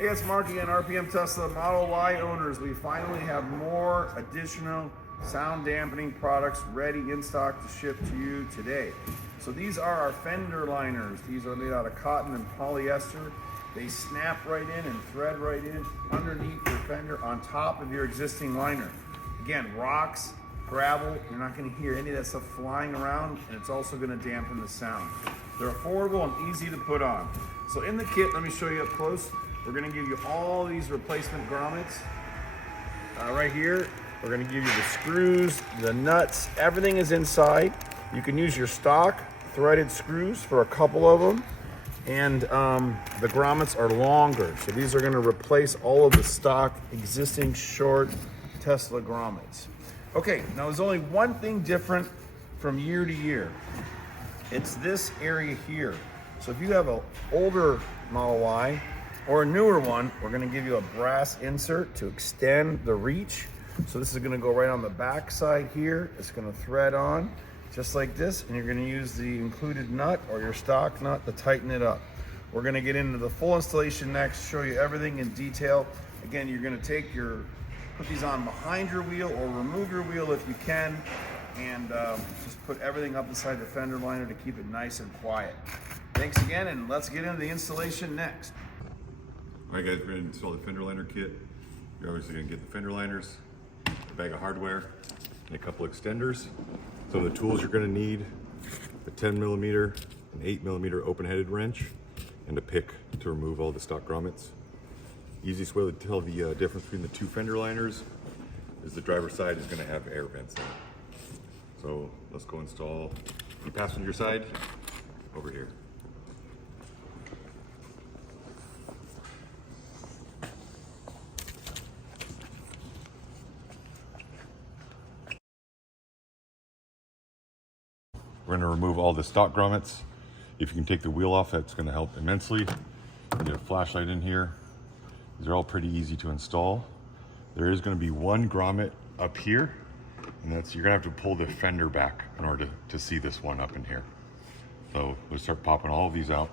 Hey, it's Mark again, RPM Tesla Model Y owners. We finally have more additional sound dampening products ready in stock to ship to you today. So these are our fender liners. These are made out of cotton and polyester. They snap right in and thread right in underneath your fender on top of your existing liner. Again, rocks, gravel, you're not going to hear any of that stuff flying around, and it's also going to dampen the sound. They're affordable and easy to put on. So in the kit, let me show you up close. We're going to give you all these replacement grommets right here. We're going to give you the screws, the nuts, everything is inside. You can use your stock threaded screws for a couple of them, and the grommets are longer. So these are going to replace all of the stock existing short Tesla grommets. Okay, now there's only one thing different from year to year. It's this area here. So if you have an older Model Y or a newer one, we're gonna give you a brass insert to extend the reach. So this is gonna go right on the back side here. It's gonna thread on just like this, and you're gonna use the included nut or your stock nut to tighten it up. We're gonna get into the full installation next, show you everything in detail. Again, you're gonna put these on behind your wheel or remove your wheel if you can, and just put everything up inside the fender liner to keep it nice and quiet. Thanks again, and let's get into the installation next. All right, guys, we're gonna install the fender liner kit. You're obviously gonna get the fender liners, a bag of hardware, and a couple extenders. So the tools you're gonna need: a 10mm, an 8mm open-headed wrench, and a pick to remove all the stock grommets. Easiest way to tell the difference between the two fender liners is the driver's side is gonna have air vents in it. So let's go install the passenger side over here. We're going to remove all the stock grommets. If you can take the wheel off, that's going to help immensely. Get a flashlight in here. These are all pretty easy to install. There is going to be one grommet up here, and you're going to have to pull the fender back in order to see this one up in here. So we'll start popping all of these out.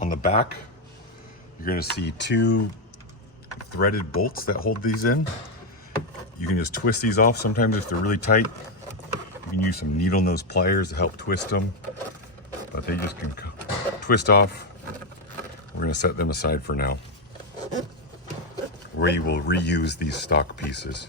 On the back, you're going to see two threaded bolts that hold these in. You can just twist these off. Sometimes if they're really tight, you can use some needle nose pliers to help twist them, but they just can twist off. We're going to set them aside for now, where you will reuse these stock pieces.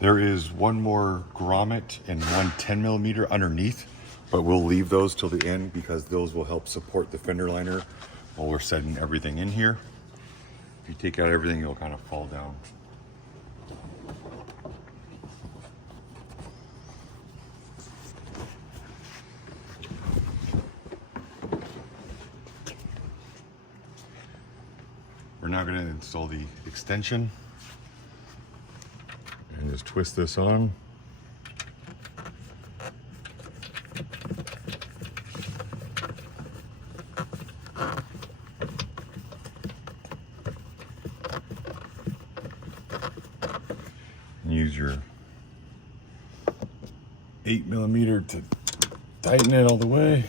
There is one more grommet and one 10mm underneath, but we'll leave those till the end because those will help support the fender liner while we're setting everything in here. If you take out everything, it'll kind of fall down. We're now going to install the extension. And just twist this on. And use your 8mm to tighten it all the way.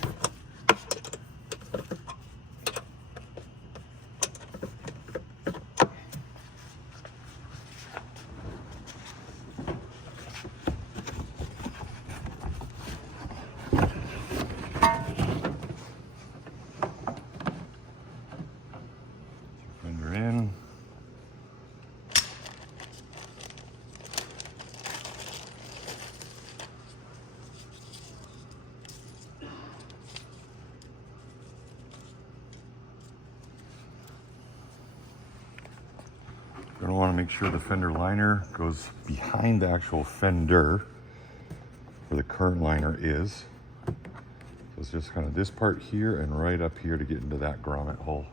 gonna wanna make sure the fender liner goes behind the actual fender where the current liner is. So it's just kind of this part here and right up here to get into that grommet hole.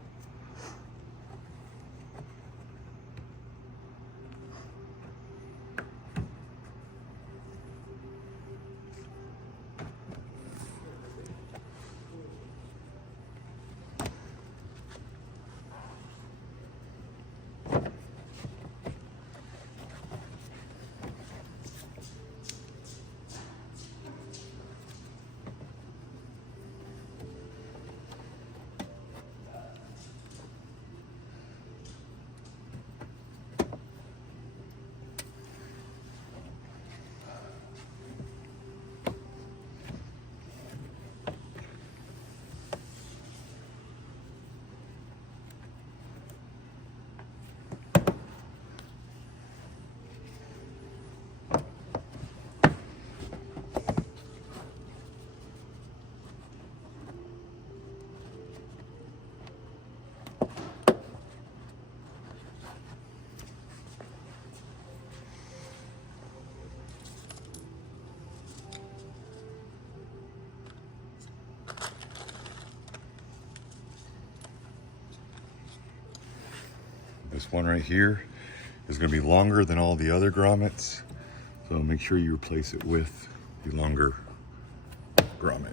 This one right here is going to be longer than all the other grommets, so make sure you replace it with the longer grommet.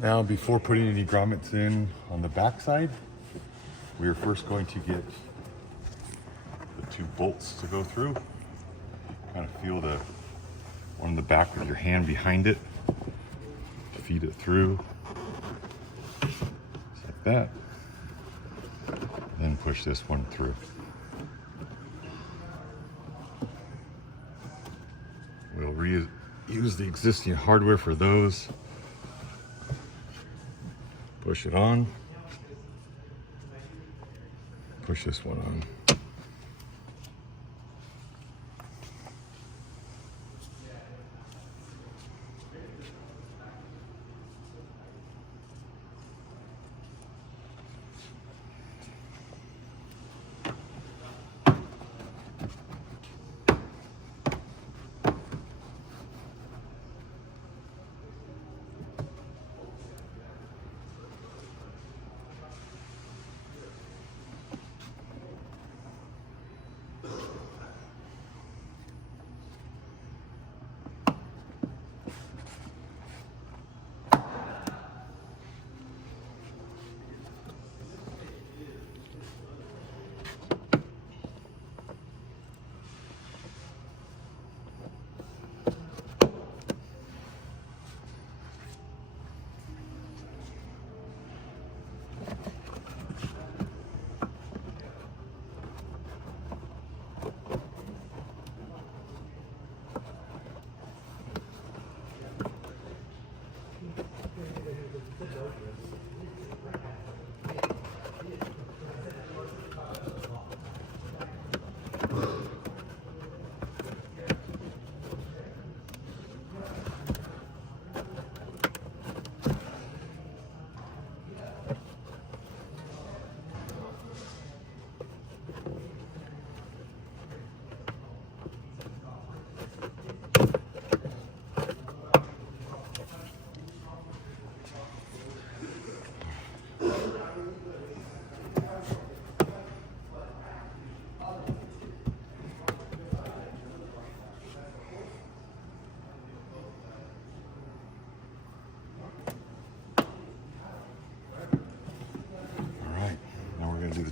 Now, before putting any grommets in on the back side, we are first going to get the two bolts to go through. Kind of feel the one in the back with your hand behind it. Feed it through, just like that. Then push this one through. We'll reuse the existing hardware for those. Push it on. Push this one on.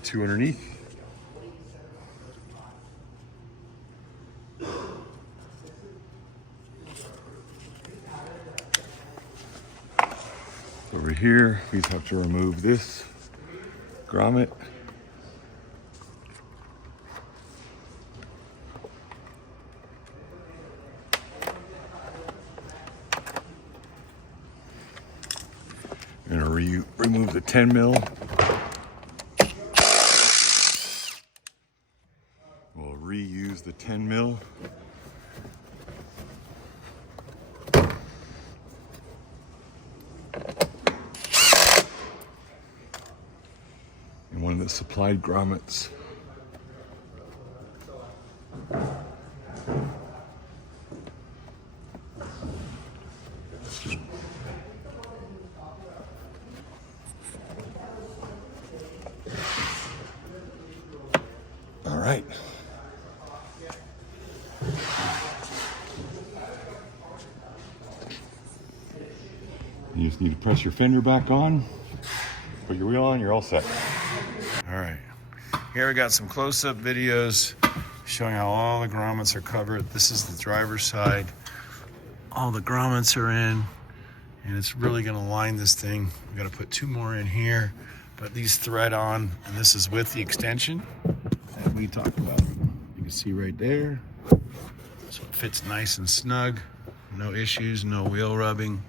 two underneath. Over here, we have to remove this grommet. We're gonna remove the 10 mil. We'll reuse the 10 mil. And one of the supplied grommets. All right. You just need to press your fender back on, put your wheel on, you're all set. All right, here we got some close-up videos showing how all the grommets are covered. This is the driver's side. All the grommets are in, and it's really gonna line this thing. We gotta put two more in here, but these thread on, and this is with the extension that we talked about. You can see right there. So it fits nice and snug, no issues, no wheel rubbing.